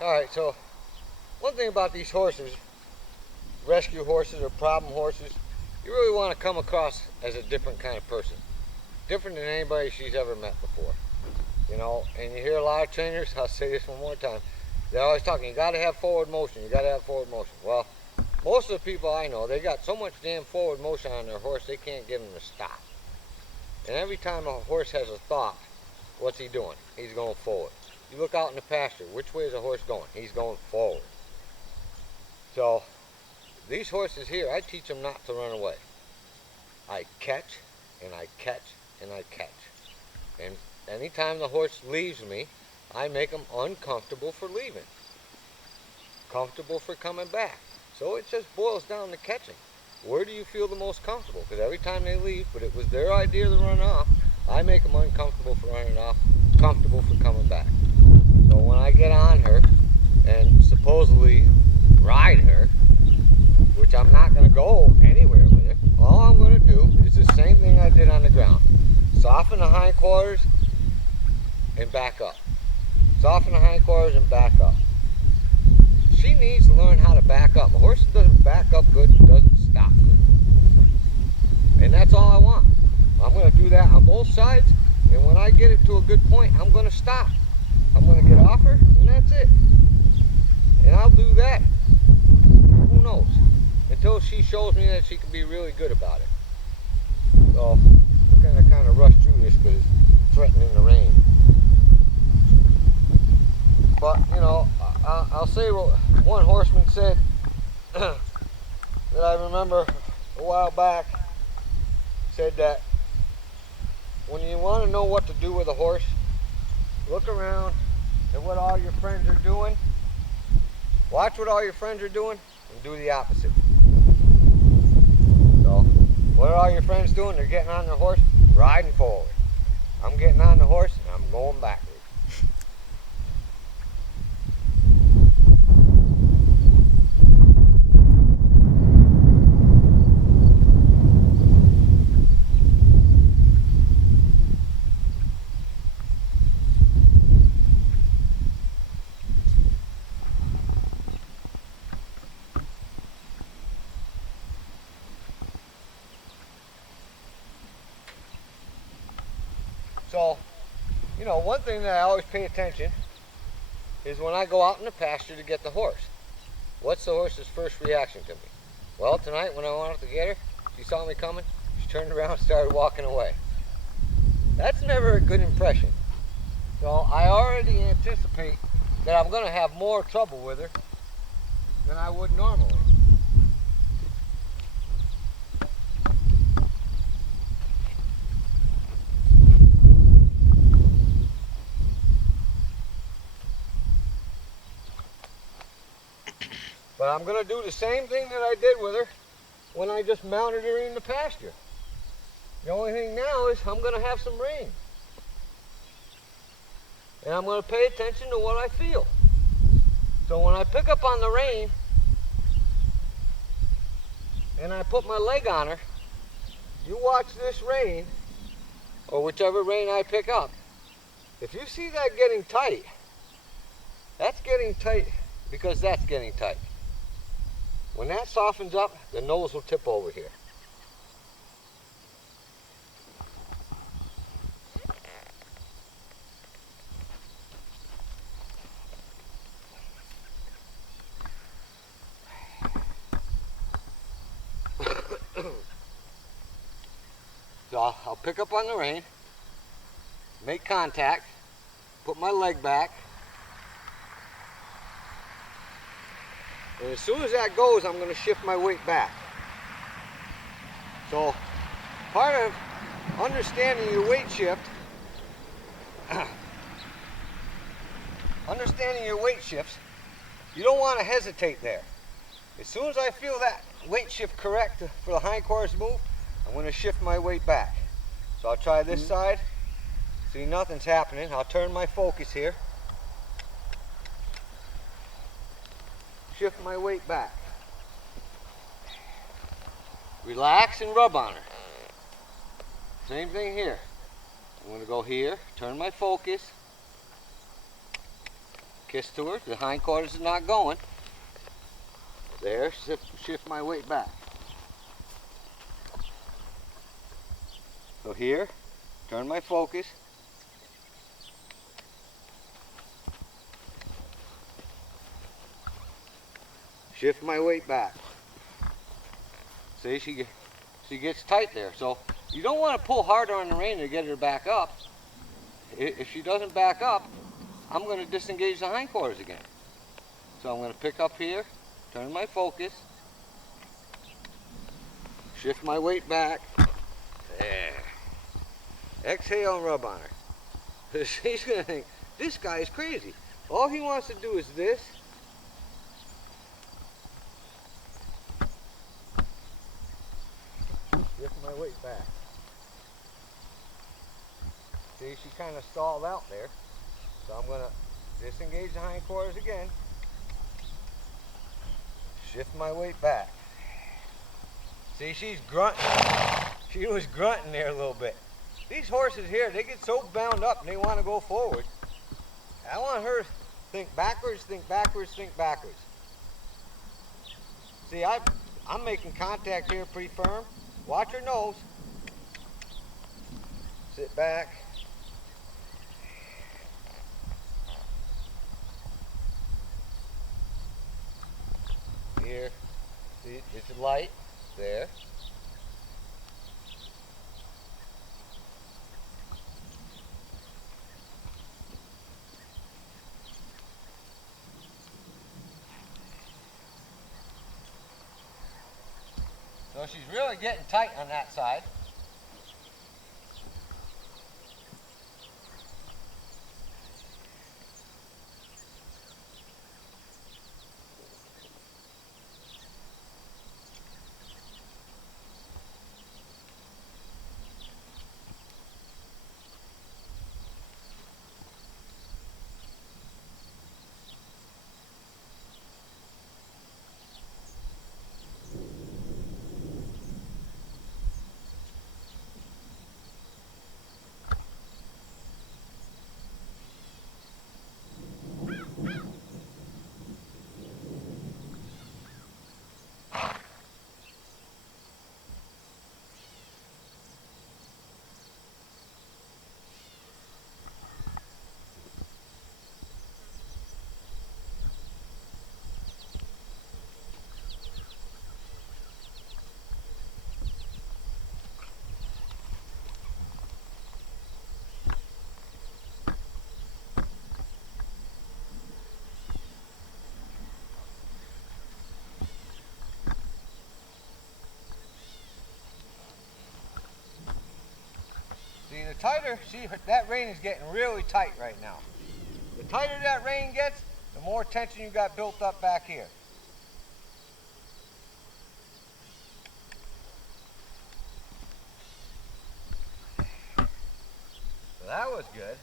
Alright, so one thing about these horses, rescue horses or problem horses, you really want to come across as a different kind of person. Different than anybody she's ever met before. You know, and you hear a lot of trainers, I'll say this one more time, they're always talking, you got to have forward motion, you got to have forward motion. Well, most of the people I know, they got so much damn forward motion on their horse, they can't get them to stop. And every time a horse has a thought, what's he doing? He's going forward. You look out in the pasture, which way is a horse going? He's going forward. So, these horses here, I teach them not to run away. I catch, and I catch, and I catch. And anytime the horse leaves me, I make them uncomfortable for leaving. Comfortable for coming back. So it just boils down to catching. Where do you feel the most comfortable? Because every time they leave, but it was their idea to run off, I make them uncomfortable for running off, comfortable for coming back. So when I get on her and supposedly ride her, which I'm not going to go anywhere with her, all I'm going to do is the same thing I did on the ground. Soften the hindquarters and back up. Soften the hindquarters and back up. She needs to learn how to back up. A horse that doesn't back up good doesn't stop good. And that's all I want. I'm going to do that on both sides, and when I get it to a good point, I'm going to stop. I'm going to get off her, and that's it. And I'll do that, who knows, until she shows me that she can be really good about it. So, we're going to kind of rush through this because it's threatening the rain. But, you know, I'll say what one horseman said that I remember a while back. Said that when you want to know what to do with a horse, look around at what all your friends are doing, watch what all your friends are doing, and do the opposite. So, what are all your friends doing? They're getting on their horse, riding forward. I'm getting on the horse, and I'm going backwards. So, you know, one thing that I always pay attention is when I go out in the pasture to get the horse. What's the horse's first reaction to me? Well, tonight when I went out to get her, she saw me coming, she turned around and started walking away. That's never a good impression. So I already anticipate that I'm going to have more trouble with her than I would normally. But I'm going to do the same thing that I did with her when I just mounted her in the pasture. The only thing now is I'm going to have some rain. And I'm going to pay attention to what I feel. So when I pick up on the rein and I put my leg on her, you watch this rein, or whichever rein I pick up. If you see that getting tight, that's getting tight because that's getting tight. When that softens up, the nose will tip over here. So I'll pick up on the rein, make contact, put my leg back, and as soon as that goes, I'm going to shift my weight back. So part of understanding your weight shift, understanding your weight shifts, you don't want to hesitate there. As soon as I feel that weight shift correct for the hindquarters move, I'm going to shift my weight back. So I'll try this side. See, nothing's happening. I'll turn my focus here. Shift my weight back. Relax and rub on her. Same thing here. I'm going to go here, turn my focus, Kiss to her. The hindquarters is not going. There, shift my weight back. So here, turn my focus. Shift my weight back. See, she gets tight there. So you don't want to pull harder on the rein to get her to back up. If she doesn't back up, I'm going to disengage the hindquarters again. So I'm going to pick up here, turn my focus, shift my weight back. There. Exhale and rub on her. She's going to think, this guy is crazy. All he wants to do is this. Shift my weight back. See, she kind of stalled out there. So I'm going to disengage the hindquarters again. Shift my weight back. See, she's grunting. She was grunting there a little bit. These horses here, they get so bound up and they want to go forward. I want her to think backwards, think backwards, think backwards. See, I'm making contact here pretty firm. Watch her nose. Sit back. Here. See, it's light. There. So she's really getting tight on that side. See, the tighter, that rein is getting really tight right now. The tighter that rein gets, the more tension you got built up back here. So that was good.